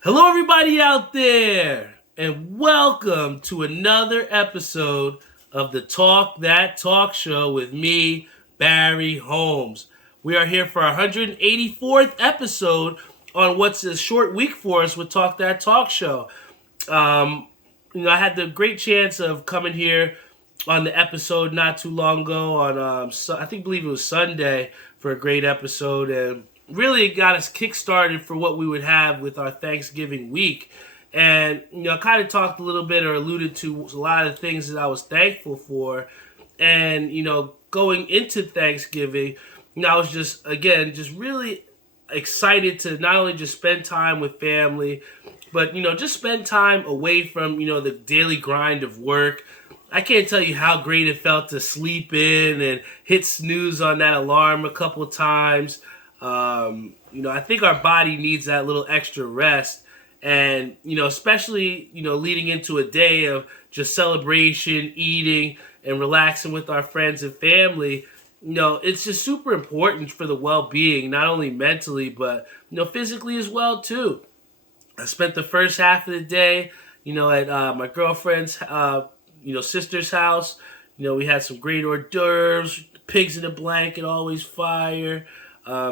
Hello, everybody out there, and welcome to another episode of the Talk That Talk Show with me, Barry Holmes. We are here for our 184th episode on what's a short week for us with Talk That Talk Show. Um, I had the great chance of coming here on the episode not too long ago on believe it was Sunday for a great episode, and really got us kick-started for what we would have with our Thanksgiving week. And I kind of talked a little bit or alluded to a lot of the things that I was thankful for. And going into Thanksgiving, I was just really excited to not only just spend time with family, but just spend time away from the daily grind of work. I can't tell you how great it felt to sleep in and hit snooze on that alarm a couple of times. I think our body needs that little extra rest, and especially leading into a day of just celebration, eating, and relaxing with our friends and family. It's just super important for the well-being, not only mentally but physically as well too. I spent the first half of the day, at my girlfriend's, sister's house. We had some great hors d'oeuvres, pigs in a blanket, always fire.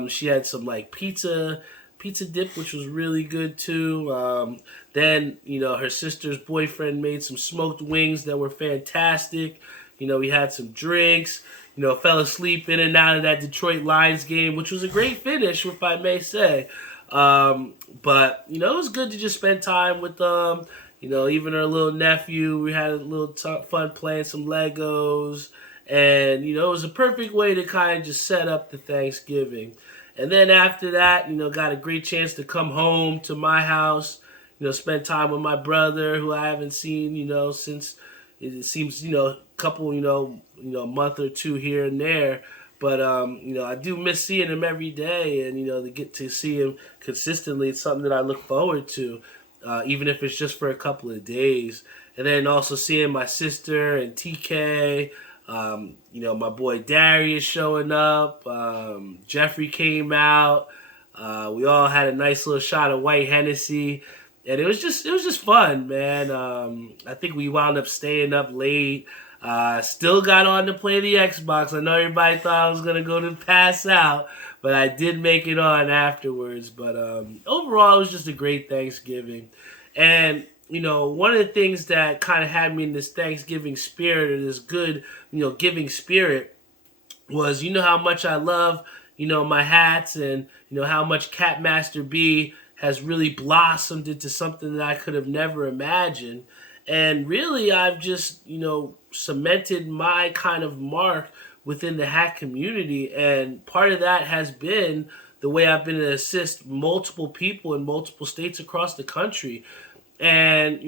She had some like pizza dip, which was really good too. Then her sister's boyfriend made some smoked wings that were fantastic. We had some drinks. Fell asleep in and out of that Detroit Lions game, which was a great finish, if I may say. But it was good to just spend time with them. Even her little nephew, we had a little fun playing some Legos. And, it was a perfect way to kind of just set up the Thanksgiving. And then after that, got a great chance to come home to my house, spend time with my brother who I haven't seen, since it seems, a couple, a month or two here and there. But, I do miss seeing him every day. And, to get to see him consistently, it's something that I look forward to, even if it's just for a couple of days. And then also seeing my sister and TK. My boy Darius showing up. Jeffrey came out. We all had a nice little shot of white Hennessy, and it was just fun, man. I think we wound up staying up late. Still got on to play the Xbox. I know everybody thought I was gonna go to pass out, but I did make it on afterwards. But overall, it was just a great Thanksgiving, and one of the things that kind of had me in this Thanksgiving spirit or this good, giving spirit was, how much I love, my hats, and, how much Catmaster B has really blossomed into something that I could have never imagined. And really, I've just, cemented my kind of mark within the hat community. And part of that has been the way I've been able to assist multiple people in multiple states across the country. And,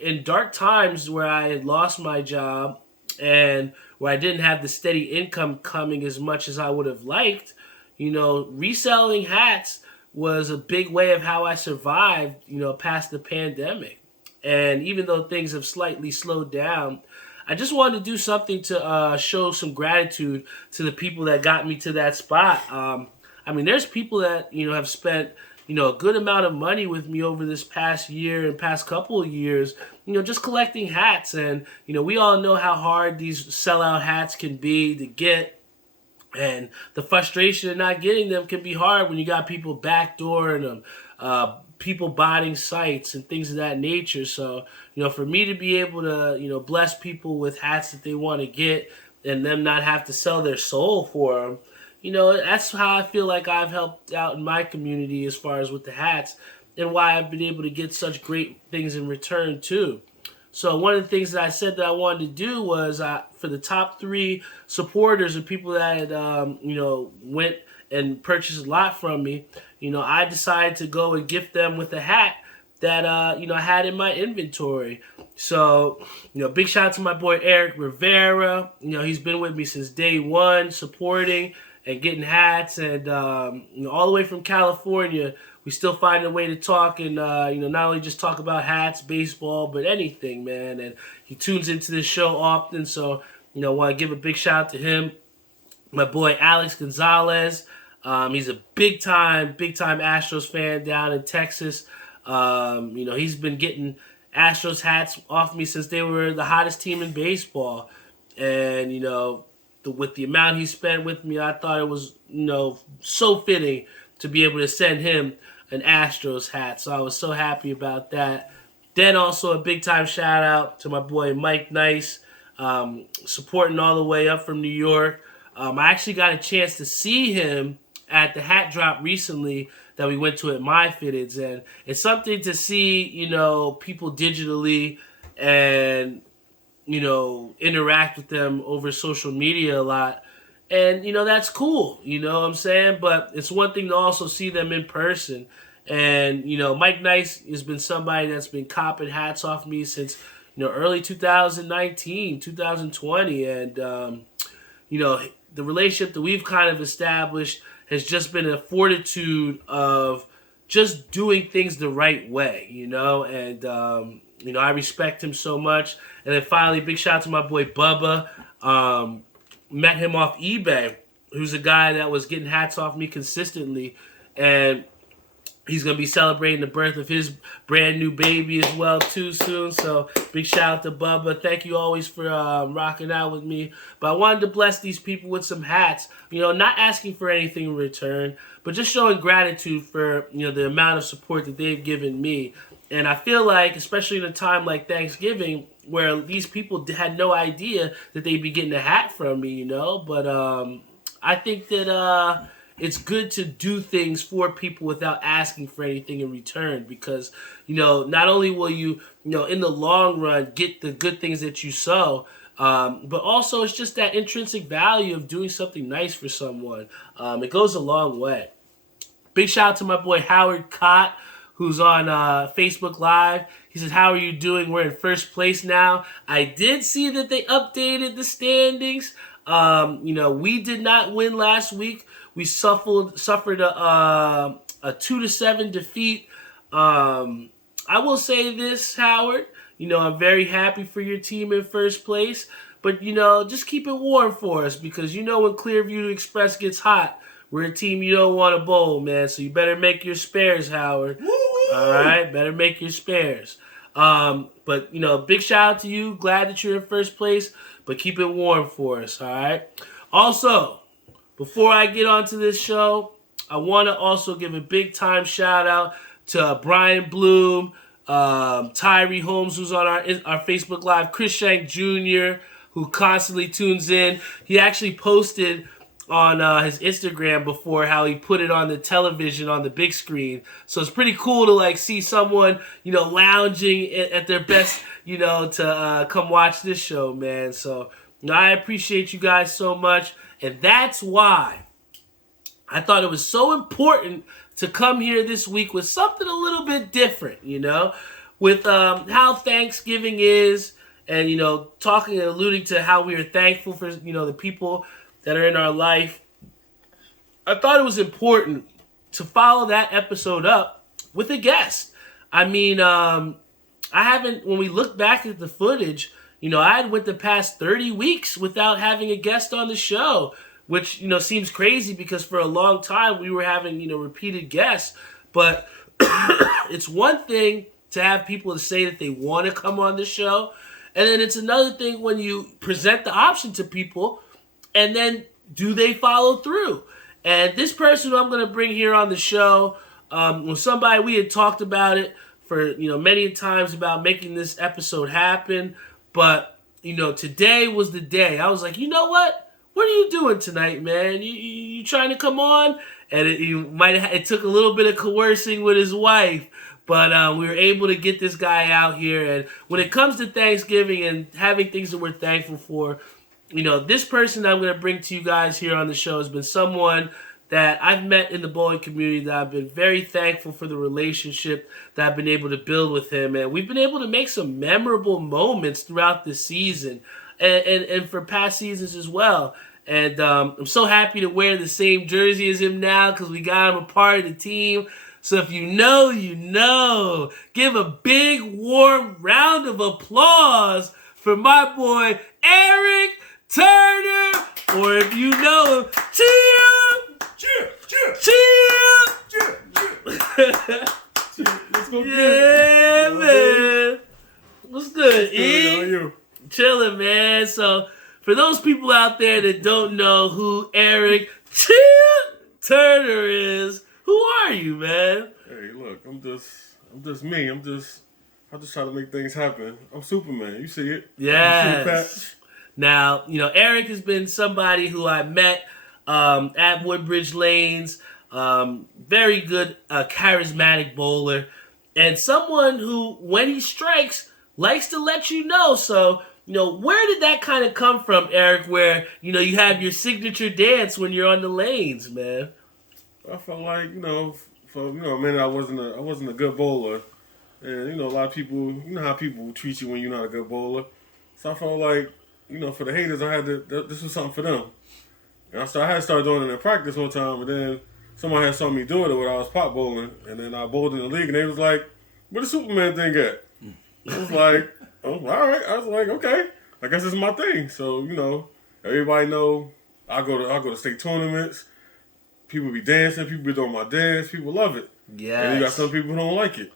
in dark times where I had lost my job and where I didn't have the steady income coming as much as I would have liked, reselling hats was a big way of how I survived, past the pandemic. And even though things have slightly slowed down, I just wanted to do something to show some gratitude to the people that got me to that spot. There's people that, have spent a good amount of money with me over this past year and past couple of years, just collecting hats. And, we all know how hard these sellout hats can be to get. And the frustration of not getting them can be hard when you got people backdooring them, people botting sites and things of that nature. So, for me to be able to, bless people with hats that they want to get and them not have to sell their soul for them, that's how I feel like I've helped out in my community as far as with the hats, and why I've been able to get such great things in return too. So one of the things that I said that I wanted to do was for the top 3 supporters of people that had, went and purchased a lot from me, I decided to go and gift them with a hat that, I had in my inventory. So, big shout out to my boy Erick Rivera. He's been with me since day one, supporting and getting hats, and all the way from California, we still find a way to talk and not only just talk about hats, baseball, but anything, man. And he tunes into this show often, so I want to give a big shout out to him. My boy Alex Gonzalez, he's a big time Astros fan down in Texas. He's been getting Astros hats off me since they were the hottest team in baseball. And, with the amount he spent with me, I thought it was, so fitting to be able to send him an Astros hat. So I was so happy about that. Then also a big time shout out to my boy Mike Nice, supporting all the way up from New York. I actually got a chance to see him at the hat drop recently that we went to at My Fitteds, and it's something to see, people digitally and, interact with them over social media a lot. And, that's cool, you know what I'm saying? But it's one thing to also see them in person. And, Mike Nice has been somebody that's been copping hats off me since, early 2019, 2020. And, the relationship that we've kind of established has just been a fortitude of just doing things the right way, and, I respect him so much. And then finally, big shout out to my boy Bubba. Met him off eBay, who's a guy that was getting hats off me consistently, and he's going to be celebrating the birth of his brand new baby as well too soon. So big shout out to Bubba. Thank you always for rocking out with me. But I wanted to bless these people with some hats, not asking for anything in return, but just showing gratitude for, the amount of support that they've given me. And I feel like, especially in a time like Thanksgiving, where these people had no idea that they'd be getting a hat from me, But I think that it's good to do things for people without asking for anything in return, because, not only will you, in the long run get the good things that you sow, but also it's just that intrinsic value of doing something nice for someone. It goes a long way. Big shout out to my boy Howard Cott, who's on Facebook Live. He says, how are you doing? We're in first place now. I did see that they updated the standings. We did not win last week. We suffered a 2-7 defeat. I will say this, Howard. I'm very happy for your team in first place. But, just keep it warm for us, because when Clearview Express gets hot, we're a team you don't want to bowl, man. So you better make your spares, Howard. Woo-hoo! All right? Better make your spares. But, big shout out to you. Glad that you're in first place. But keep it warm for us, all right? Also, before I get onto this show, I want to also give a big time shout out to Brian Bloom, Tyree Holmes, who's on our Facebook Live, Chris Shank Jr., who constantly tunes in. He actually posted on his Instagram before how he put it on the television on the big screen. So it's pretty cool to see someone, lounging at their best, to come watch this show, man. So I appreciate you guys so much. And that's why I thought it was so important to come here this week with something a little bit different, with how Thanksgiving is, and, talking and alluding to how we are thankful for, the people that are in our life. I thought it was important to follow that episode up with a guest. I mean, I haven't, when we look back at the footage, I had went the past 30 weeks without having a guest on the show, which, seems crazy because for a long time we were having, repeated guests. But it's one thing to have people to say that they want to come on the show. And then it's another thing when you present the option to people, and then do they follow through? And this person who I'm going to bring here on the show was somebody we had talked about it for, many times about making this episode happen. But, today was the day. I was like, you know what? What are you doing tonight, man? You trying to come on? And it took a little bit of coercing with his wife. But we were able to get this guy out here. And when it comes to Thanksgiving and having things that we're thankful for, this person I'm going to bring to you guys here on the show has been someone that I've met in the bowling community that I've been very thankful for the relationship that I've been able to build with him. And we've been able to make some memorable moments throughout the season and for past seasons as well. And I'm so happy to wear the same jersey as him now because we got him a part of the team. So if you know, you know. Give a big, warm round of applause for my boy, Erick Turner. Or if you know him, cheer! Cheer! Cheer! Cheer! Cheer! Cheer! Let's go Yeah, man. What's good, E? How are you? Chilling, man. So, for those people out there that don't know who Erick Turner is, who are you, man? Hey, look, I'm just me. I just try to make things happen. I'm Superman. You see it? Yes. Now, Erick has been somebody who I met at Woodbridge Lanes. Very good, charismatic bowler. And someone who, when he strikes, likes to let you know. So, where did that kind of come from, Erick, where, you have your signature dance when you're on the lanes, man? I felt like, for a minute I wasn't a good bowler. And, a lot of people, how people treat you when you're not a good bowler. So I felt like, for the haters, this was something for them. And I had started doing it in practice one time, and then somebody had saw me do it when I was pop bowling, and then I bowled in the league, and they was like, "Where the Superman thing at?" I was like, "Oh, all right." I was like, "Okay, I guess it's my thing." So everybody know I go to state tournaments. People be dancing. People be doing my dance. People love it. Yeah. And you got some people who don't like it.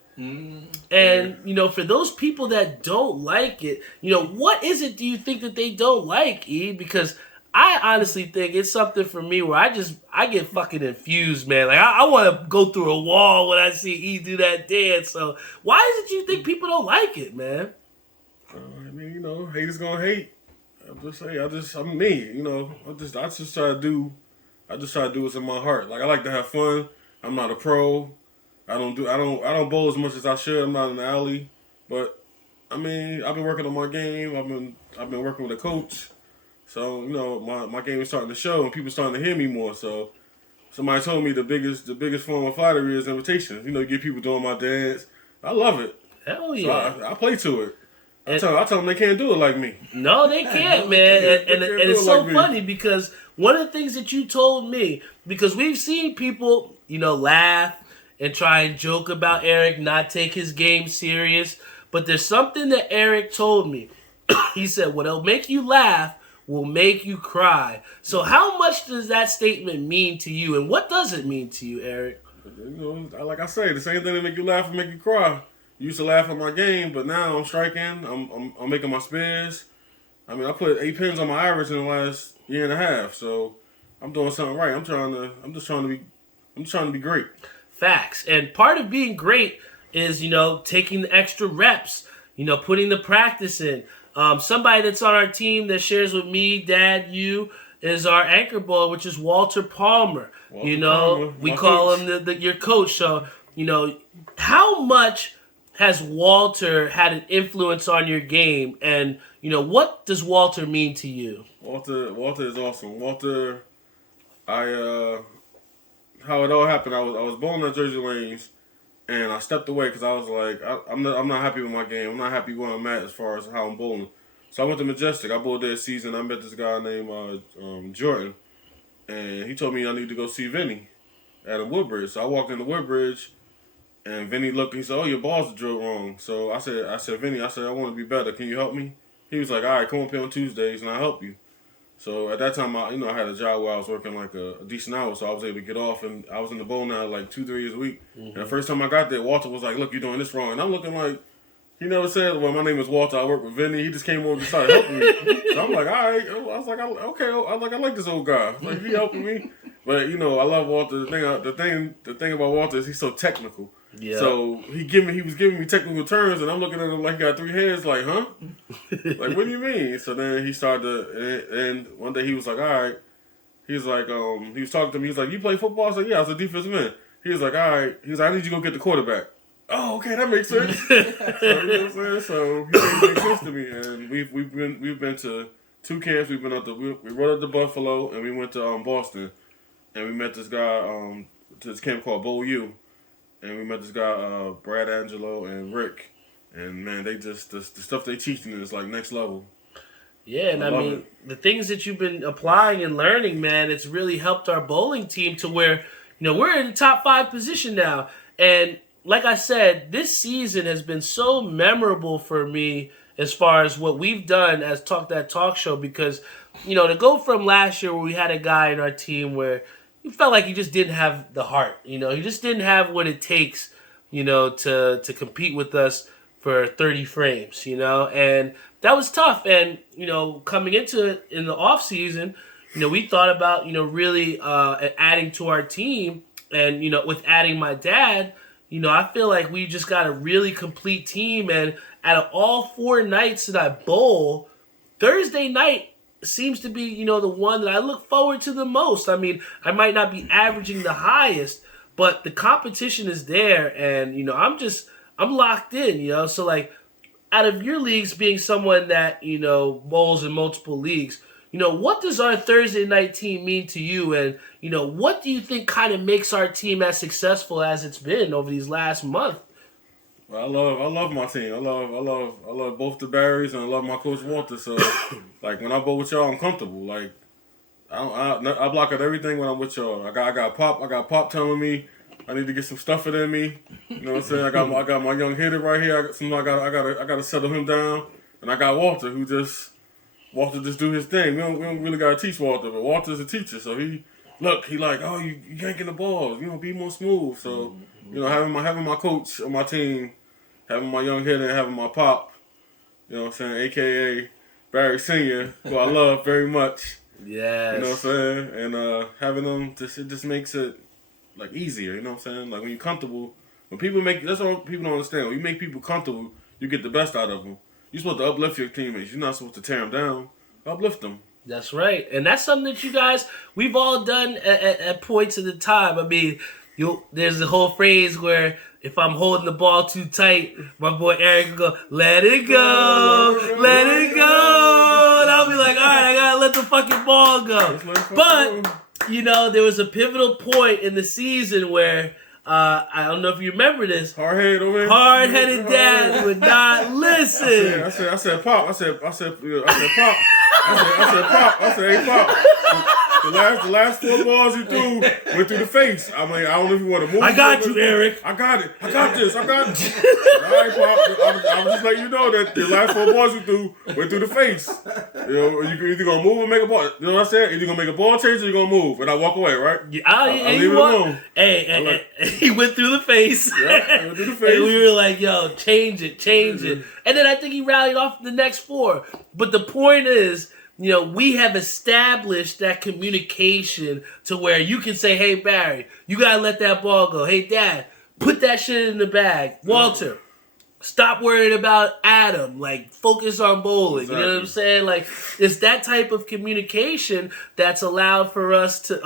And, for those people that don't like it, what is it do you think that they don't like, E? Because I honestly think it's something for me where I get fucking infused, man. Like, I want to go through a wall when I see E do that dance. So, why is it you think people don't like it, man? Haters gonna hate. I'm me, I just try to do what's in my heart. Like, I like to have fun. I'm not a pro. I don't bowl as much as I should. I'm not in the alley, but I've been working on my game. I've been working with a coach, so my game is starting to show, and people starting to hear me more. So somebody told me the biggest form of flattery is invitation. You get people doing my dance. I love it. Hell yeah! So I play to it. I tell them they can't do it like me. No, they can't, man. And it's so funny because one of the things that you told me, because we've seen people, laugh and try and joke about Erick, not take his game serious. But there's something that Erick told me. He said, what'll make you laugh will make you cry. So how much does that statement mean to you? And what does it mean to you, Erick? Like I say, the same thing that make you laugh will make you cry. You used to laugh at my game, but now I'm striking. I'm making my spares. I put 8 pins on my average in the last year and a half. So I'm doing something right. I'm just trying to be great. Facts. And part of being great is, taking the extra reps, putting the practice in. Somebody that's on our team that shares with me, Dad, you, is our anchor bowler, which is Walter Palmer. Palmer, we call him your coach. So, how much has Walter had an influence on your game? And, what does Walter mean to you? Walter is awesome. Walter, how it all happened, I was bowling at Jersey Lanes, and I stepped away because I was like, I'm not happy with my game. I'm not happy where I'm at as far as how I'm bowling. So I went to Majestic. I bowled there a season. I met this guy named Jordan, and he told me I need to go see Vinny at a Woodbridge. So I walked into Woodbridge, and Vinny looked. He said, "Oh, your balls are drilled wrong." So I said, Vinny, I want to be better. Can you help me? He was like, "All right, come up here on Tuesdays, and I'll help you." So at that time, I had a job where I was working like a decent hour, so I was able to get off, and I was in the bowl now like 2-3 days a week. And the first time I got there, Walter was like, "Look, you're doing this wrong," and I'm looking like, he never said, "Well, my name is Walter. I work with Vinny." He just came over and started helping me. So I'm like, all right. I was like, okay. I like this old guy. Like, he helping me. But I love Walter. The thing about Walter is he's so technical. Yeah. So he was giving me technical terms, and I'm looking at him like he got 3 hands. Like, huh? Like, what do you mean? So then he started and one day he was like, all right. He was like, he was talking to me. He was like, "You play football?" I was like, "Yeah, I was a defensive end." He was like, "All right." He was like, "I need you to go get the quarterback." Oh, okay, that makes sense. So you know what I'm saying? So he makes sense to me, and we've been to 2 camps. We rode up to Buffalo, and we went to Boston, and we met this guy to this camp called Bowl U, and we met this guy Brad Angelo and Rick, and man, they just the stuff they teaching is like next level. Yeah, and the things that you've been applying and learning, man, it's really helped our bowling team to where we're in the top 5 position now, and like I said, this season has been so memorable for me as far as what we've done as Talk That Talk Show because, to go from last year where we had a guy in our team where you felt like he just didn't have the heart, he just didn't have what it takes to compete with us for 30 frames, and that was tough. And, coming into it in the off season, we thought about, really adding to our team. And, with adding my dad, I feel like we just got a really complete team. And out of all 4 nights that I bowl, Thursday night seems to be, the one that I look forward to the most. I mean, I might not be averaging the highest, but the competition is there. And, I'm locked in, So, like, out of your leagues, being someone that, bowls in multiple leagues, what does our Thursday night team mean to you? And, what do you think kind of makes our team as successful as it's been over these last month? Well, I love my team. I love both the Barrys, and I love my coach Walter. So, like, when I bowl with y'all, I'm comfortable. Like, I block out everything when I'm with y'all. I got Pop telling me I need to get some stuff in me. You know what I'm saying? I got my young hitter right here. I gotta settle him down, and I got Walter just do his thing. We don't really gotta teach Walter, but Walter's a teacher, so he like, oh, you yanking the balls, be more smooth. So, having my coach on my team, having my young hitter, and having my Pop, AKA Barry Senior, who I love very much. Yes. You know what I'm saying? And having them it just makes it like easier, you know what I'm saying? Like when you're comfortable, that's what people don't understand. When you make people comfortable, you get the best out of them. You're supposed to uplift your teammates. You're not supposed to tear them down. Uplift them. That's right. And that's something that you guys, we've all done at points of the time. I mean, there's the whole phrase where if I'm holding the ball too tight, my boy Eric will go, let it go, let it go. And I'll be like, all right, I got to let the fucking ball go. But, there was a pivotal point in the season where, I don't know if you remember this. Hard-headed dad would not listen. I said, Pop. I said, hey, Pop. The last 4 balls you threw went through the face. I mean, I don't know if you want to move. I got you, Eric. I got it. I got this. All right, Pop. I'm just letting you know that the last 4 balls you threw went through the face. You're either going to move or make a ball. You know what I said? Either going to make a ball change or you're going to move. And I walk away, right? I'll leave it alone. Hey, he went through the face. Yeah, went through the face. And we were like, yo, change it. And then I think he rallied off the next 4. But the point is, we have established that communication to where you can say, hey, Barry, you got to let that ball go. Hey, Dad, put that shit in the bag. Walter, stop worrying about Adam. Like, focus on bowling. Exactly. You know what I'm saying? Like, it's that type of communication that's allowed for us to...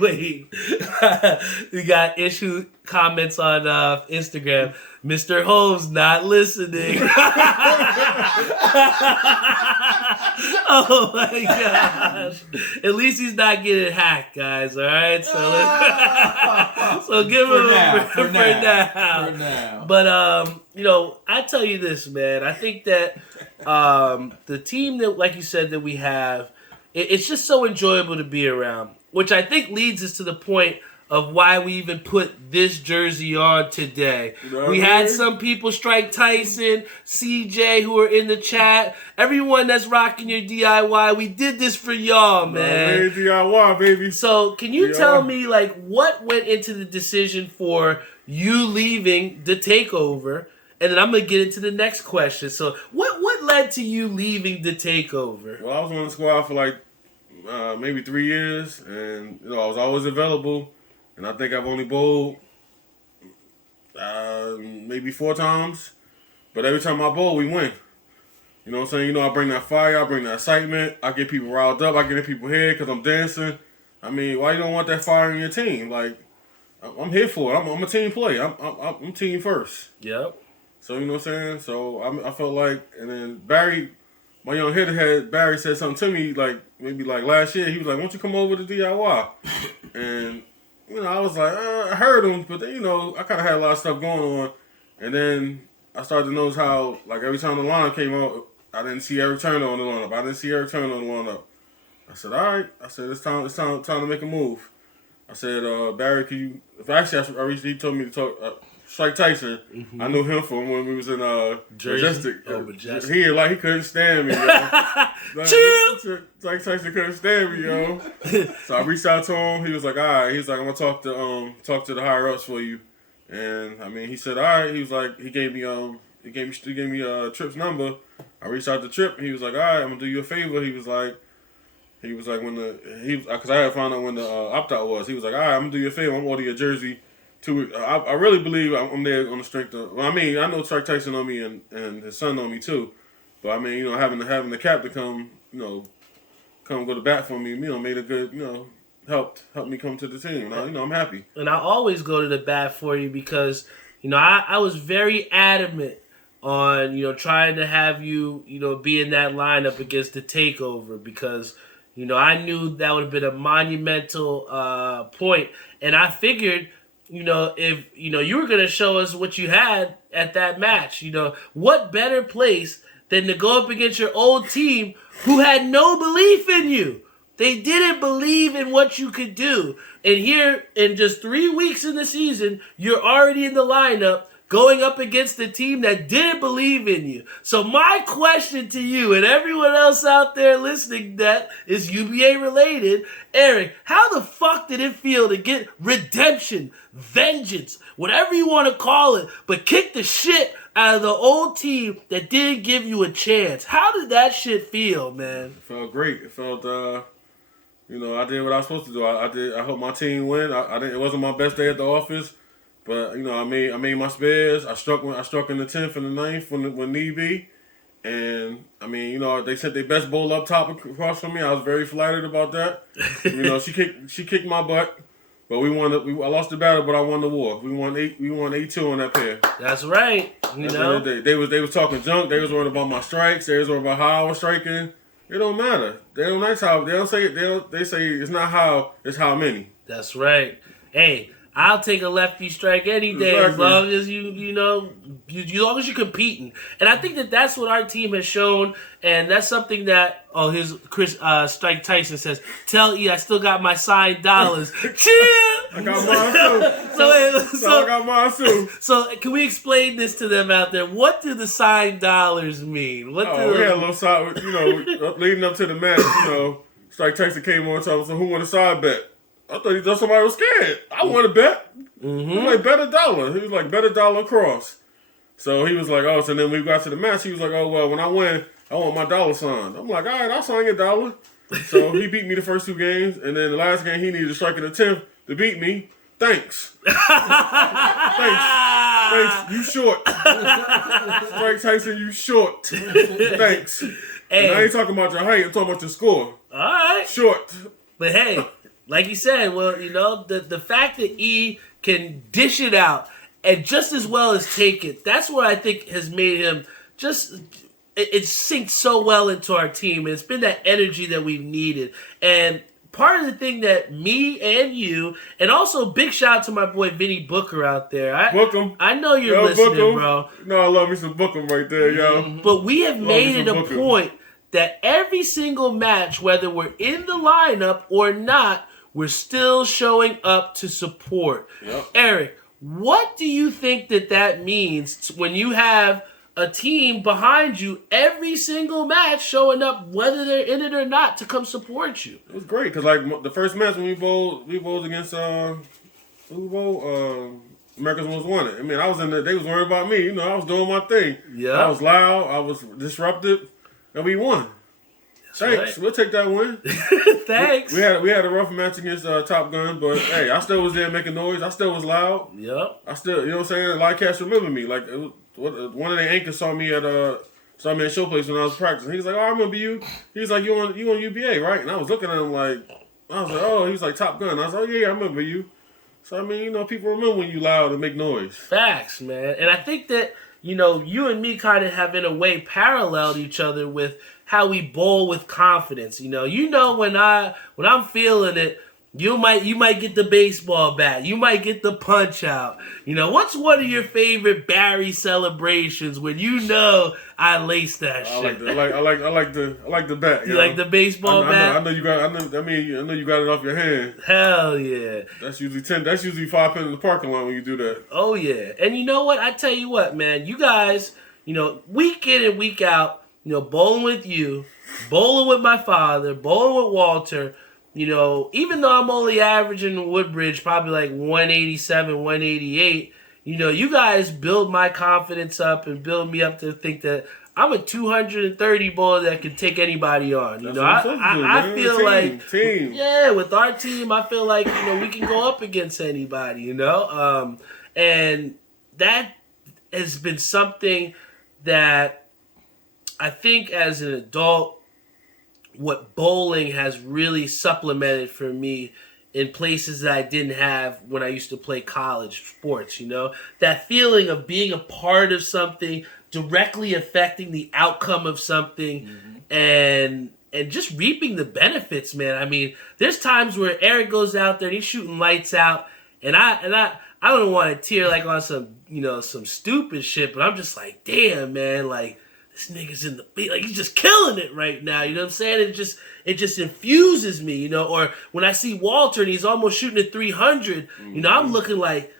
wait. We got issue comments on Instagram. Mr. Holmes not listening. Oh my gosh. At least he's not getting hacked, guys, all right? So give him for now. But, I tell you this, man. I think that the team that, like you said, that we have, it's just so enjoyable to be around, which I think leads us to the point of why we even put this jersey on today. We had some people, Strike Tyson, CJ, who are in the chat. Everyone that's rocking your DIY, we did this for y'all, man. DIY, baby. So can you tell me, like, what went into the decision for you leaving the takeover? And then I'm going to get into the next question. So what led to you leaving the takeover? Well, I was on the squad for like maybe 3 years, and I was always available. And I think I've only bowled maybe 4 times. But every time I bowl, we win. You know what I'm saying? I bring that fire, I bring that excitement. I get people riled up, I get in people's head because I'm dancing. I mean, why you don't want that fire in your team? Like, I'm here for it. I'm a team player. I'm team first. Yep. So, you know what I'm saying? So, I felt like, and then Barry, my young hitter Barry said something to me, like, maybe like last year. He was like, why don't you come over to DIY? And... I was like, I heard him, but then, I kind of had a lot of stuff going on. And then I started to notice how, like, every time the lineup came out, I didn't see Erick Turner on the lineup. I said, all right. I said, it's time to make a move. I said, Barry, can you... he told me to talk... Strike Tyson, mm-hmm. I knew him from when we was in Majestic. Majestic. He couldn't stand me, yo. Strike Tyson couldn't stand me, yo. So I reached out to him. He was like, all right. He's like, I'm gonna talk to the higher ups for you. And I mean, he said, all right. He was like, he gave me Tripp's number. I reached out to Trip. He was like, all right, I'm gonna do you a favor. He was like because I had found out when the opt out was. He was like, all right, I'm gonna do you a favor. I'm gonna order your jersey. I really believe I'm there on the strength of. Well, I mean, I know Strike Tyson on me and his son on me too. But I mean, having the cap to come, come go to bat for me, made a good, helped me come to the team. I'm happy. And I always go to the bat for you because, I was very adamant on, trying to have you, be in that lineup against the takeover because, I knew that would have been a monumental point. And I figured, if, you were going to show us what you had at that match, what better place than to go up against your old team who had no belief in you. They didn't believe in what you could do. And here, in just 3 weeks in the season, you're already in the lineup going up against the team that didn't believe in you. So my question to you and everyone else out there listening that is UBA related, Erick, how the fuck did it feel to get redemption, vengeance, whatever you want to call it, but kick the shit out of the old team that didn't give you a chance? How did that shit feel, man? It felt great. It felt, I did what I was supposed to do. I helped my team win. It wasn't my best day at the office, but I made my spares. I struck in the 10th and the 9th when need be, and I mean, they sent their best bowl up top across from me. I was very flattered about that. She kicked my butt, but I lost the battle, but I won the war. We won 8-2 on that pair. That's right. They was talking junk. They was worried about my strikes. They was worried about how I was striking. It don't matter. They don't like how. They don't say it. They say it's not how. It's how many. That's right. Hey, I'll take a lefty strike any day as long as as long as you're competing. And I think that's what our team has shown, and that's something that Strike Tyson says, tell E I still got my signed dollars. Cheer! I got mine too. I got mine too. So can we explain this to them out there? What do the signed dollars mean? We had a little side, leading up to the match, Strike Tyson came on and told us, so who won a side bet? I thought somebody was scared. I want to bet. Mm-hmm. He was like, bet $1. He was like, bet $1 across. So he was like, oh, so then we got to the match. He was like, oh, well, when I win, I want my dollar signed. I'm like, all right, I'll sign your dollar. So he beat me the first 2 games. And then the last game, he needed to strike in the 10th to beat me. Thanks. Thanks. You short. Strike Tyson, you short. Thanks. Hey. And I ain't talking about your height. I'm talking about your score. All right. Short. But hey, like you said, well, the fact that E can dish it out and just as well as take it, that's what I think has made him it sinks so well into our team. And it's been that energy that we've needed. And part of the thing that me and you, and also big shout out to my boy Vinny Booker out there. Book him. I know you're listening, bro. I love me some Booker right there, yo. But we have made it a point that every single match, whether we're in the lineup or not, we're still showing up to support. Yep. Erick, what do you think that means when you have a team behind you every single match showing up, whether they're in it or not, to come support you? It was great because the first match when we bowled against America's Most Wanted. I mean, I was in there. They was worried about me. I was doing my thing. Yeah, I was loud. I was disruptive, and we won. Thanks. Right. We'll take that win. Thanks. We had a rough match against Top Gun, but hey, I still was there making noise. I still was loud. Yep. I still, you know what I'm saying? A lot of cats remember me. Like one of the anchors saw me at Showplace when I was practicing. He was like, "Oh, I remember you." He was like, "You on UBA, right?" And I was looking at him like, "Oh." He was like, "Top Gun." I was like, "Oh yeah, I remember you." So I mean, people remember when you loud and make noise. Facts, man. And I think that you and me kind of have in a way paralleled each other with how we bowl with confidence. When I'm feeling it, you might get the baseball bat, you might get the punch out. What's one of your favorite Barry celebrations when I laced that shit? I like the bat. You like the baseball bat? I know you got. I know you got it off your hand. Hell yeah. That's usually 10. That's usually 5 pins in the parking lot when you do that. Oh yeah. And you know what? I tell you what, man. You guys, week in and week out, bowling with you, bowling with my father, bowling with Walter. Even though I'm only averaging Woodbridge probably like 187, 188, you guys build my confidence up and build me up to think that I'm a 230 bowler that can take anybody on. I feel like yeah, with our team, I feel like we can go up against anybody. And that has been something that I think as an adult, what bowling has really supplemented for me in places that I didn't have when I used to play college sports, that feeling of being a part of something, directly affecting the outcome of something, and just reaping the benefits, man. I mean, there's times where Eric goes out there and he's shooting lights out, and I don't want to tear like on some stupid shit, but I'm just like, damn, man, like this nigga's in the beat, like he's just killing it right now. You know what I'm saying? It just infuses me, Or when I see Walter and he's almost shooting at 300, I'm looking like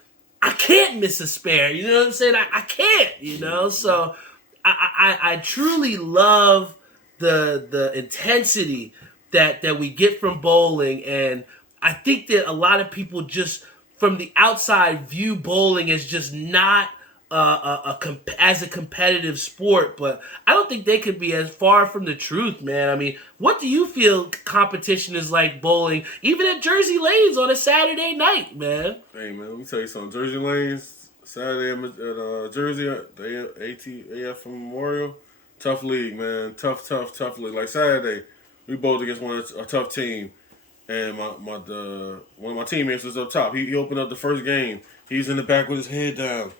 I can't miss a spare. You know what I'm saying? I can't. So I truly love the intensity that we get from bowling, and I think that a lot of people just from the outside view bowling as just not as a competitive sport, but I don't think they could be as far from the truth, man. I mean, what do you feel competition is like bowling, even at Jersey Lanes on a Saturday night, man? Hey, man, let me tell you something. Jersey Lanes, Saturday at Jersey, the AF Memorial, tough league, man. Tough league. Like Saturday, we bowled against a tough team, and one of my teammates was up top. He opened up the first game. He's in the back with his head down.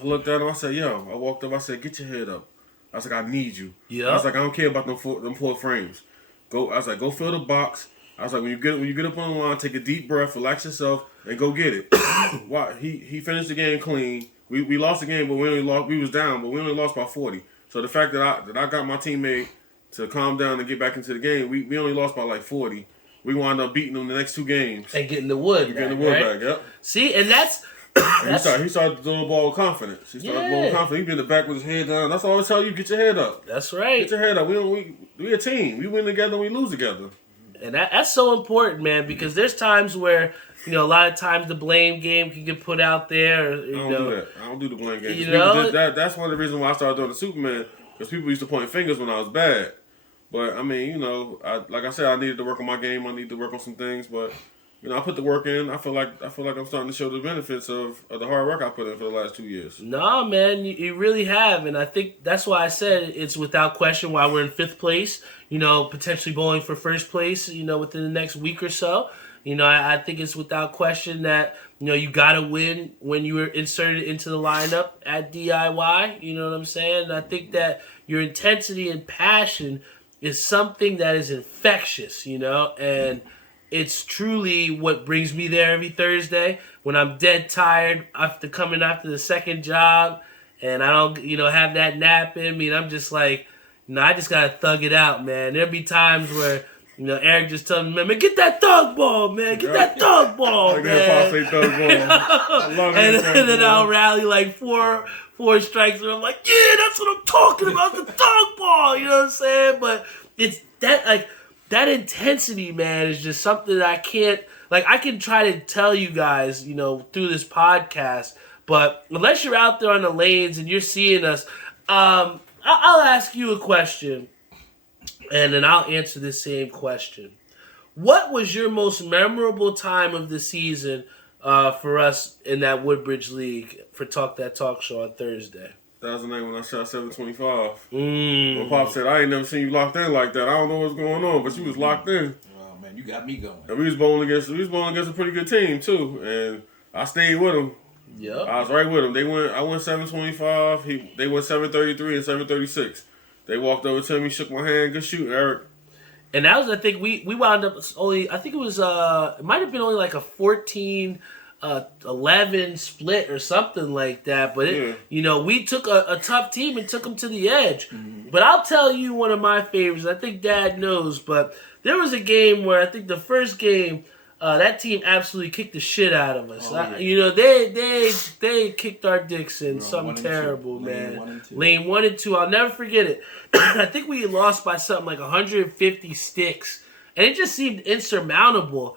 I looked at him, I said, yo. I walked up, I said, get your head up. I was like, I need you. Yeah. I was like, I don't care about them four frames. I was like, go fill the box. I was like, when you get up on the line, take a deep breath, relax yourself, and go get it. Why? He finished the game clean. We lost the game, but we was down, but we only lost by 40. So the fact that I got my teammate to calm down and get back into the game, we only lost by like 40. We wound up beating them the next two games. And getting the wood back, back, yep. See, and that's... He started to throw the ball with confidence. He been in the back with his head down. That's all I tell you. Get your head up. That's right. Get your head up. We a team. We win together. We lose together. And that's so important, man, because there's times where a lot of times the blame game can get put out there. I don't do that. I don't do the blame game. That's one of the reasons why I started doing the Superman, because people used to point fingers when I was bad. But I mean, like I said, I needed to work on my game. I need to work on some things, but. I put the work in. I feel like I'm starting to show the benefits of the hard work I put in for the last 2 years. No, man, you really have, and I think that's why I said it's without question why we're in 5th place. Potentially bowling for 1st place. Within the next week or so. I think it's without question that you gotta win when you were inserted into the lineup at DIY. You know what I'm saying? And I think that your intensity and passion is something that is infectious. And it's truly what brings me there every Thursday when I'm dead tired after coming after the second job and I don't, have that nap in me. And I'm just like, I just got to thug it out, man. There'll be times where, Eric just tells me, man, get that thug ball, man. Get that thug ball, man. And then I'll rally like four strikes and I'm like, yeah, that's what I'm talking about, the thug ball. You know what I'm saying? But it's that, like, that intensity, man, is just something that I can't... Like, I can try to tell you guys, through this podcast, but unless you're out there on the lanes and you're seeing us, I'll ask you a question, and then I'll answer the same question. What was your most memorable time of the season for us in that Woodbridge League for Talk That Talk Show on Thursday? That was the night when I shot 725. When Pop said, I ain't never seen you locked in like that. I don't know what's going on, but you was locked in. Oh, man, you got me going. And we was bowling against a pretty good team, too. And I stayed with them. Yep. I was right with them. I went 725. They went 733 and 736. They walked over to me, shook my hand. Good shooting, Eric. And that was, I think, we wound up only, I think it was, it might have been only like a 14-11 split or something like that. But, we took a tough team and took them to the edge. Mm-hmm. But I'll tell you one of my favorites. I think Dad knows. But there was a game where I think the first game, that team absolutely kicked the shit out of us. Oh, yeah. They kicked our dicks in. Something terrible, man. Lane 1 and 2. I'll never forget it. I think we lost by something like 150 sticks. And it just seemed insurmountable.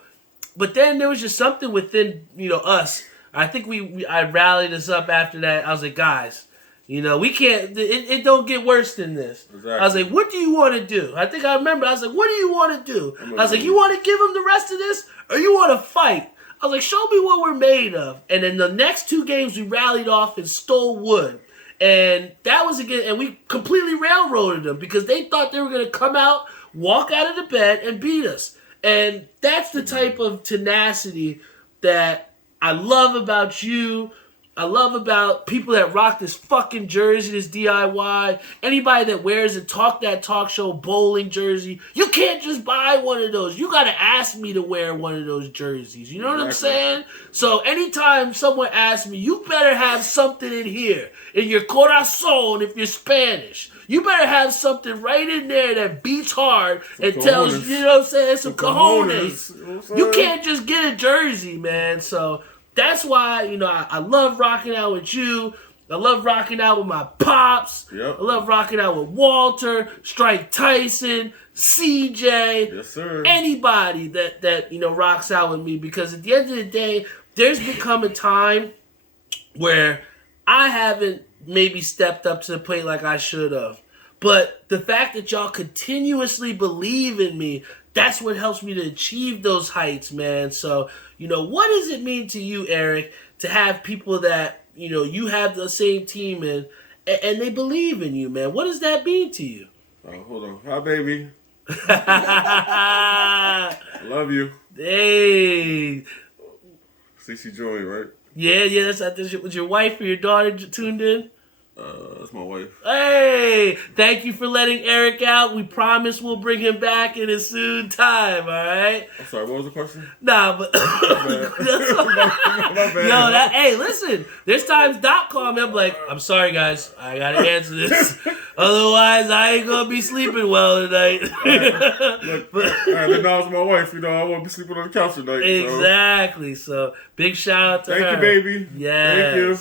But then there was just something within, us I think I rallied us up after that. I was like, guys, we can't. It don't get worse than this. Exactly. I was like, what do you want to do? I think I remember. I was like, what do you want to do? I was like, you want to give him the rest of this, or you want to fight? I was like, show me what we're made of. And then the next 2 games, we rallied off and stole wood. And that was again, and we completely railroaded them because they thought they were going to come out, walk out of the bed, and beat us. And that's the type of tenacity that I love about you. I love about people that rock this fucking jersey, this DIY. Anybody that wears a Talk That Talk Show bowling jersey, you can't just buy one of those. You got to ask me to wear one of those jerseys. You know what I'm saying? So anytime someone asks me, you better have something in here, in your corazon if you're Spanish. You better have something right in there that beats hard and tells you, know what I'm saying, some cojones. You can't just get a jersey, man. So that's why, I love rocking out with you. I love rocking out with my pops. Yep. I love rocking out with Walter, Strike Tyson, CJ. Yes, sir. Anybody that rocks out with me, because at the end of the day, there's become a time where I haven't maybe stepped up to the plate like I should have. But the fact that y'all continuously believe in me, that's what helps me to achieve those heights, man. So, what does it mean to you, Eric, to have people that, you have the same team in and they believe in you, man? What does that mean to you? Oh, hold on. Hi, baby. I love you. Hey. See, she joined, right? Yeah, was your wife or your daughter tuned in? That's my wife. Hey, thank you for letting Eric out. We promise we'll bring him back in a soon time, all right? I'm sorry, what was the question? Nah, but... My bad. Hey, listen. There's times Doc called me. I'm like, I'm sorry, guys. I got to answer this. Otherwise, I ain't going to be sleeping well tonight. Look, then I was my wife. I won't be sleeping on the couch tonight. Exactly. So, big shout out to her. Thank you, baby. Yes. Thank you.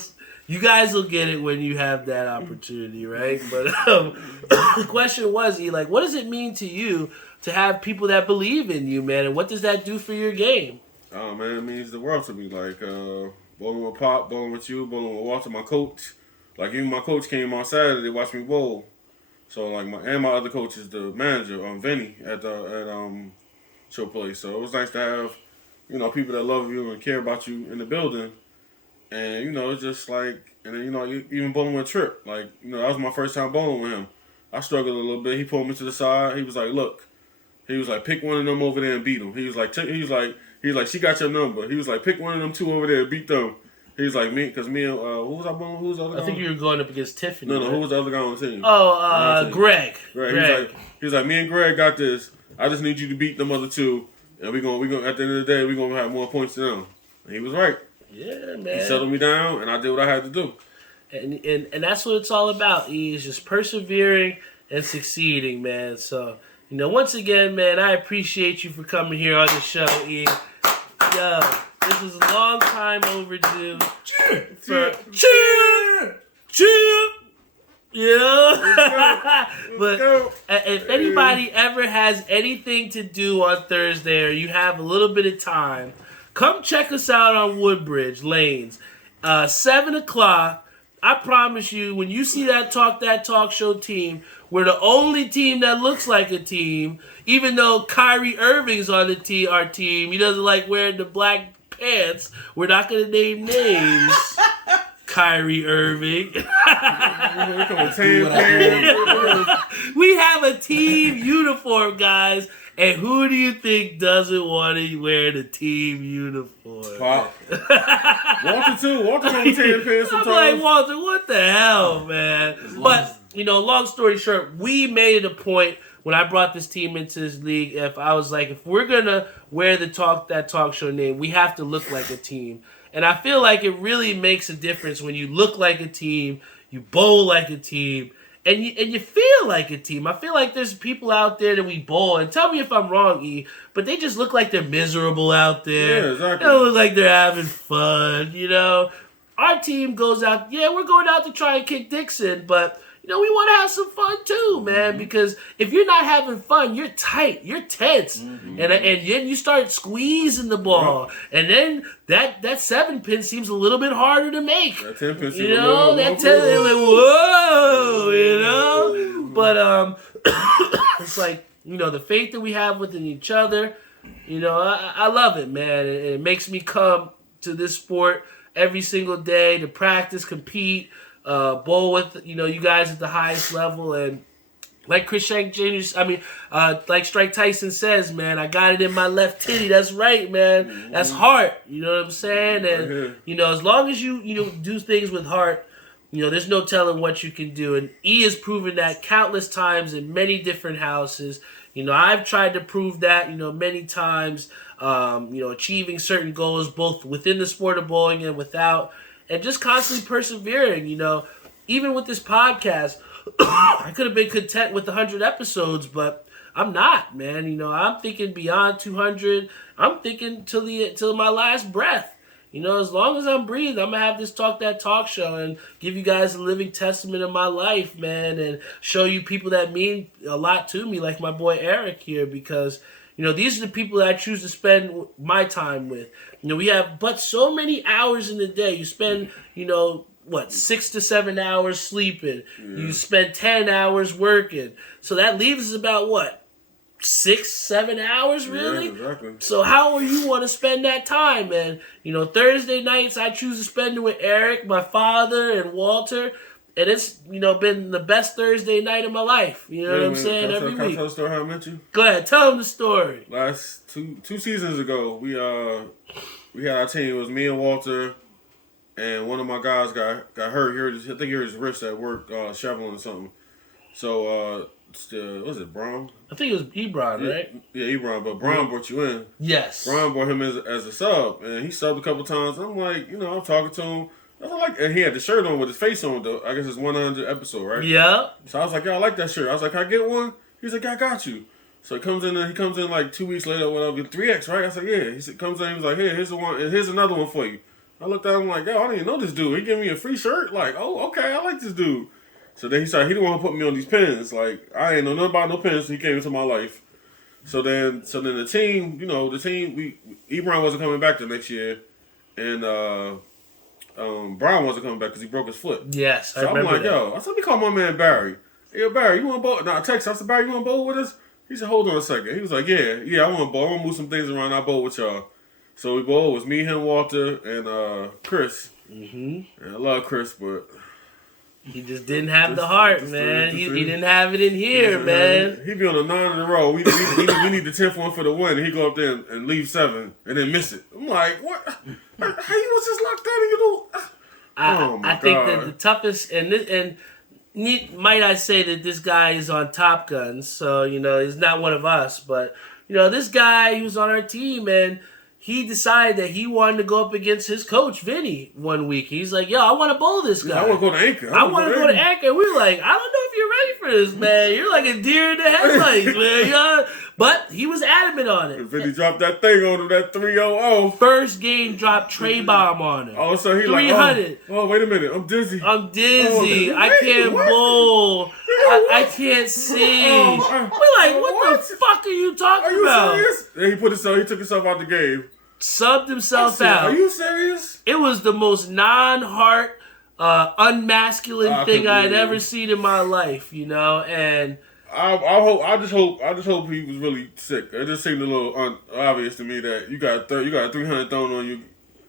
You guys will get it when you have that opportunity, right? But the question was, what does it mean to you to have people that believe in you, man? And what does that do for your game? Oh, man, it means the world to me. Bowling with Pop, bowling with you, bowling with Walter, my coach. Even my coach came on Saturday, watched me bowl. So, my other coach is the manager, Vinny, at Chill Place. So, it was nice to have, people that love you and care about you in the building. And, it's just and then, even bowling with Trip. That was my first time bowling with him. I struggled a little bit. He pulled me to the side. He was like, look. He was like, pick one of them over there and beat them. He was like, she got your number. He was like, pick one of them 2 over there and beat them. He was like, because me and, who was I bowling? Who was the other guy? I think you were going up against Tiffany. No, who was the other guy on the team? Oh, Greg. Greg. He was like, me and Greg got this. I just need you to beat them other 2. And we gonna at the end of the day, we're going to have more points than them. And he was right. Yeah, man. He settled me down, and I did what I had to do. And that's what it's all about, E, is just persevering and succeeding, man. So, once again, man, I appreciate you for coming here on the show, E. Yo, this is a long time overdue. Cheer! Yeah. But if anybody ever has anything to do on Thursday or you have a little bit of time, come check us out on Woodbridge Lanes. 7 o'clock. I promise you, when you see that Talk Show team, we're the only team that looks like a team. Even though Kyrie Irving's on our team, he doesn't like wearing the black pants. We're not going to name names. Kyrie Irving. We have a team uniform, guys. And who do you think doesn't want to wear the team uniform? Pop. Walter, too. Walter on the tan pants sometimes. I'm like, Walter, what the hell, man? But, long story short, we made it a point when I brought this team into this league. If we're going to wear the Talk Show name, we have to look like a team. And I feel like it really makes a difference when you look like a team, you bowl like a team, and you feel like a team. I feel like there's people out there that we bowl, and tell me if I'm wrong, E, but they just look like they're miserable out there. Yeah, exactly. They don't look like they're having fun, our team goes out. Yeah, we're going out to try and kick Dixon, but we want to have some fun too, man. Because if you're not having fun, you're tight, you're tense, and then you start squeezing the ball, and then that 7-pin seems a little bit harder to make. That 10-pin, that 10-pin, like whoa, But it's like the faith that we have within each other. I love it, man. It makes me come to this sport every single day to practice, compete. Bowl with you guys at the highest level, and like Chris Shank Jr. Like Strike Tyson says, man, I got it in my left titty. That's right, man. That's heart. You know what I'm saying? And as long as you do things with heart, there's no telling what you can do. And E has proven that countless times in many different houses. I've tried to prove that many times. Achieving certain goals both within the sport of bowling and without. And just constantly persevering, even with this podcast, I could have been content with 100 episodes, but I'm not, man. I'm thinking beyond 200. I'm thinking till my last breath. As long as I'm breathing, I'm gonna have this Talk That Talk show and give you guys a living testament of my life, man, and show you people that mean a lot to me, like my boy Eric here, because these are the people that I choose to spend my time with. We have but so many hours in the day. You spend, 6 to 7 hours sleeping. Yeah. You spend 10 hours working. So that leaves us about, 6, 7 hours, really? Yeah, exactly. So how will you want to spend that time, man? Thursday nights I choose to spend it with Eric, my father, and Walter. And it's, been the best Thursday night of my life. You know what I'm saying? Every week. Can I tell the story how I met you? Go ahead. Tell them the story. Last two seasons ago, we had our team. It was me and Walter, and one of my guys got hurt. I think he hurt his wrist at work, shoveling or something. So, was it Brown? I think it was Ebron, right? Yeah, Ebron. But Brown brought you in. Yes. Brown brought him as a sub, and he subbed a couple times. I'm like, I'm talking to him. And he had the shirt on with his face on, though. I guess it's 100 episode, right? Yeah. So I was like, I like that shirt. I was like, can I get one? He's like, I got you. So he comes in like 2 weeks later, whatever, 3X, right? I said, yeah. He comes in, he was like, here, here's the one, and here's another one for you. I looked at him like, yo, I didn't even know this dude. He gave me a free shirt? Like, oh, okay, I like this dude. So then he didn't want to put me on these pins. Like, I ain't know nothing about no pins, so he came into my life. So then the team, Ebron wasn't coming back the next year, and Brown wasn't coming back because he broke his foot. Yes, so I remember I'm like, yo, I said, let me call my man Barry. Hey, yo, Barry, you want to bowl? No, I texted. I said, Barry, you want to bowl with us? He said, hold on a second. He was like, yeah, I want to bowl. I want to move some things around. I'll bowl with y'all. So we bowled. It was me, him, Walter, and Chris. Mm-hmm. And I love Chris, but he just didn't have the heart, man. He didn't have it in here, man. He be on a 9 in a row. We need the 10th one for the win. And he go up there and leave 7 and then miss it. I'm like, what? How you was just locked out and I think that the toughest and might I say that this guy is on Top Gun, so he's not one of us, but this guy, he was on our team, and he decided that he wanted to go up against his coach, Vinny, one week. He's like, yo, I want to bowl this guy. I want to go to Anchor. I want to go to Anchor. We were like, I don't know if you're ready for this, man. You're like a deer in the headlights, man. But he was adamant on it. Vinny dropped that thing on him, that 300. First game dropped Trey Bomb on him. Oh, so he 300. Like, oh, wait a minute. I'm dizzy. Oh, I can't bowl. I can't see. We're like, what the fuck are you talking about? Are you serious? And he took himself out the game. Subbed himself out. Are you serious? It was the most non-heart, unmasculine thing I had ever seen in my life, and I just hope he was really sick. It just seemed a little obvious to me that you got a 300 thrown on you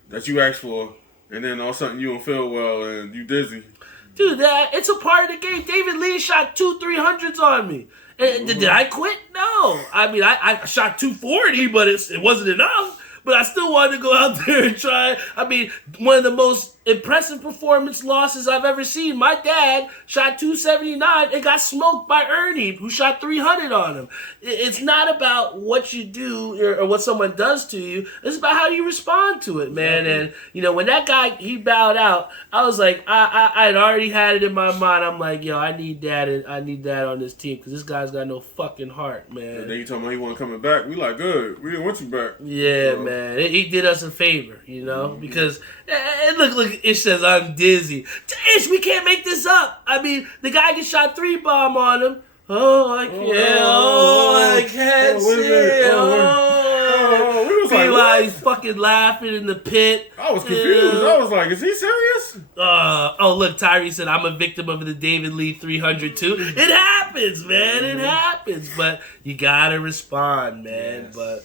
that you asked for, and then all of a sudden you don't feel well and you dizzy. Dude, it's a part of the game. David Lee shot 2 300s on me. And did I quit? No. I mean, I shot 240, but it wasn't enough. But I still wanted to go out there and try. I mean, one of the most impressive performance losses I've ever seen. My dad shot 279 and got smoked by Ernie, who shot 300 on him. It's not about what you do or what someone does to you. It's about how you respond to it, man. Exactly. And, when that guy, he bowed out, I was like, I had already had it in my mind. I'm like, yo, I need that on this team because this guy's got no fucking heart, man. And then you talking about he wasn't coming back. We like, good. We didn't want you back. Yeah, man. He did us a favor, because look, Ish says, I'm dizzy. Ish, we can't make this up. I mean, the guy just shot 3 bomb on him. Oh, I can't. I can't see. He's fucking laughing in the pit. I was confused. I was like, is he serious? Look, Tyree said, I'm a victim of the David Lee 300 too. It happens, man. It happens. But you gotta respond, man. Yes. But,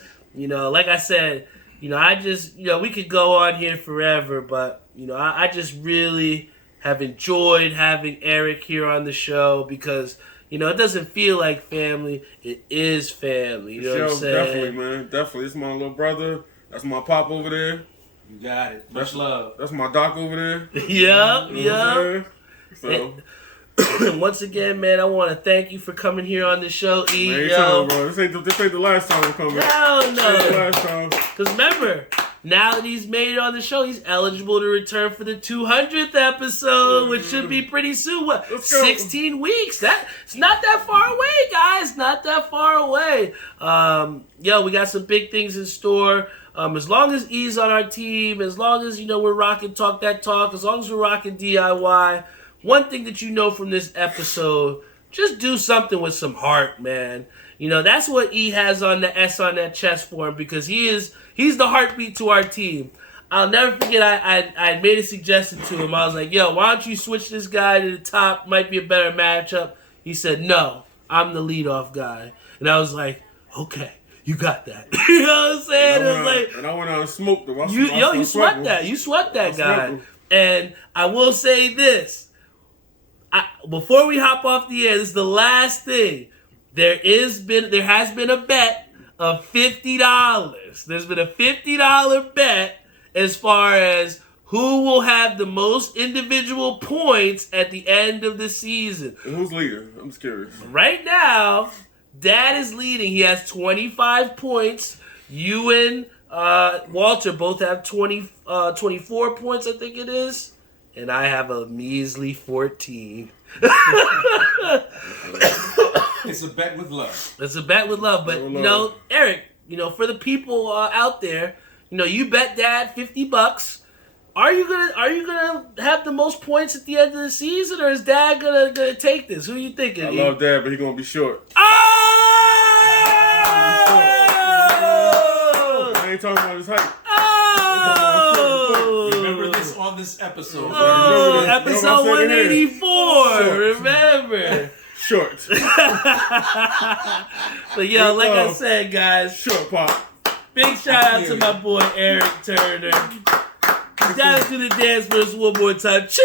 like I said, I just, we could go on here forever, but, I just really have enjoyed having Erick here on the show because, it doesn't feel like family. It is family. You know what I'm saying? Definitely, man. Definitely. It's my little brother. That's my pop over there. You got it. Much love. That's my doc over there. Yeah. So. Once again, man, I want to thank you for coming here on the show, E. Man, anytime, bro. This ain't the last time I'm coming. Hell no. This ain't the last time. Because remember, now that he's made it on the show, he's eligible to return for the 200th episode, which should be pretty soon. What? 16 weeks. It's not that far away, guys. Not that far away. We got some big things in store. As long as E's on our team, as long as, we're rocking Talk That Talk, as long as we're rocking DIY, one thing that you know from this episode, just do something with some heart, man. That's what E has on the S on that chest for him because he's the heartbeat to our team. I'll never forget I made a suggestion to him. I was like, yo, why don't you switch this guy to the top? Might be a better matchup. He said, no, I'm the leadoff guy. And I was like, okay. You got that. You know what I'm saying? And I went out and smoked him. You swept that. You swept that guy. And I will say this. Before we hop off the air, this is the last thing. There has been a bet of $50. There's been a $50 bet as far as who will have the most individual points at the end of the season. And who's leading? I'm just curious. Right now, Dad is leading. He has 25 points. You and Walter both have 24 points, I think it is. And I have a measly 14. It's a bet with love. It's a bet with love. But, Erick, for the people out there, you bet Dad $50. Are you gonna have the most points at the end of the season, or is Dad gonna take this? Who are you thinking? I love Dad, but he's gonna be short. Oh! I ain't talking about his height. Oh! Remember this on this episode. Oh, episode 184. Remember. Short. But like I said, guys, short pop. Big shout out to my boy Erick Turner. Gotta do the dance for us one more time. Choo,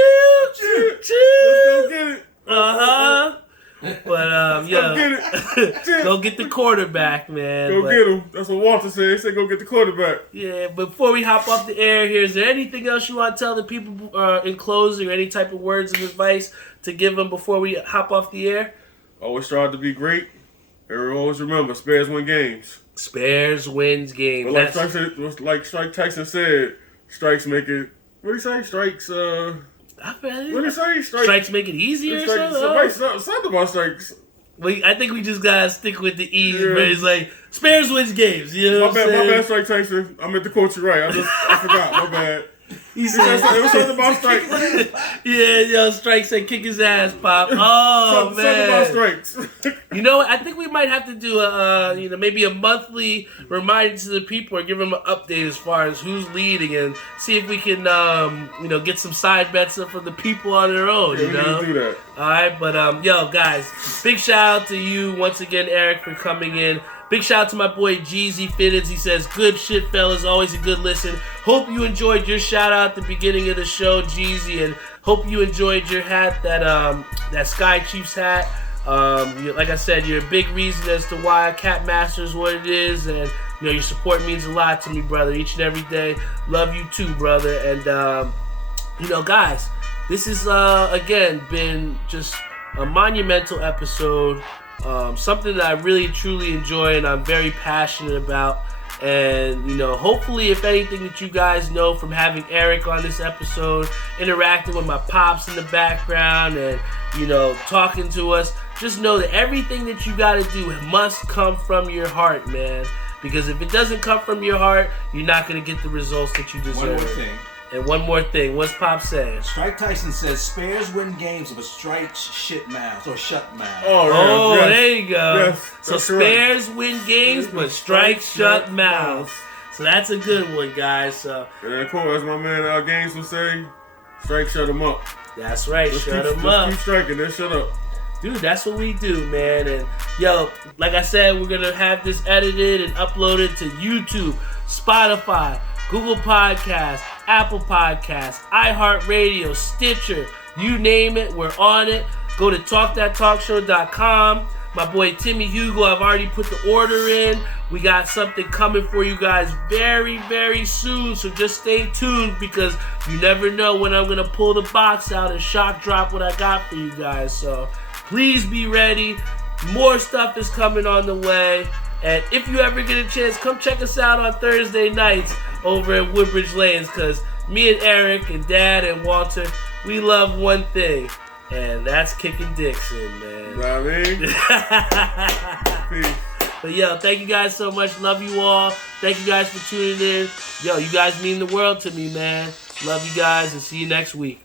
choo, choo. Let's go get it. But go get it. Go get the quarterback, man. Get him. That's what Walter said. He said go get the quarterback. Yeah, but before we hop off the air here, is there anything else you want to tell the people in closing, or any type of words of advice to give them before we hop off the air? Always strive to be great. Everyone always remember, spares win games. Spares wins games. But like Strike Tyson said, strikes make it. What did he say? Strikes. What did he say? Strikes make it easier or something? Something about strikes. I think we just gotta stick with the E. Yeah. But it's like spares wins games. You know my bad, Strike Tyson. I meant to quote you right. I forgot. My bad. He said it was something about strikes. Strike said kick his ass, Pop. Oh, man. Something about strikes. You know what? I think we might have to do maybe a monthly reminder to the people, or give them an update as far as who's leading, and see if we can, get some side bets up from the people on their own. Yeah, we need to do that. All right, but guys, big shout out to you once again, Erick, for coming in. Big shout out to my boy Jeezy Fitteds. He says, good shit, fellas. Always a good listen. Hope you enjoyed your shout out at the beginning of the show, Jeezy, and hope you enjoyed your hat, that Sky Chiefs hat. Like I said, you're a big reason as to why Cat Master is what it is, and your support means a lot to me, brother, each and every day. Love you too, brother. And guys, this has again been just a monumental episode. Something that I really truly enjoy and I'm very passionate about. And, hopefully, if anything that you guys know from having Erick on this episode, interacting with my pops in the background and, talking to us, just know that everything that you got to do must come from your heart, man. Because if it doesn't come from your heart, you're not going to get the results that you deserve. One more thing. And one more thing. What's Pop saying? Strike Tyson says spares win games if a strike shit mouth or shut mouth. Oh, yes. There you go. Yes, So that's spares win games, but strikes shut mouths. So that's a good one, guys. So And then, cool, as my man Gaines would say, strike, shut him up. that's right. Shut them Just up. keep striking, then shut up. Dude, that's what we do, man. And yo, like I said, we're gonna have this edited and uploaded to YouTube, Spotify, Google Podcasts, Apple Podcasts, iHeartRadio, Stitcher, you name it, we're on it. Go to talkthattalkshow.com. My boy Timmy Hugo, I've already put the order in. We got something coming for you guys very, very soon. So just stay tuned because you never know when I'm gonna pull the box out and shock drop what I got for you guys. So please be ready. More stuff is coming on the way. And if you ever get a chance, come check us out on Thursday nights over at Woodbridge Lanes, because me and Eric and Dad and Walter, we love one thing, and that's kicking dicks in, man. You know what I mean? Peace. But yo, thank you guys so much. Love you all. Thank you guys for tuning in. Yo, you guys mean the world to me, man. Love you guys, and see you next week.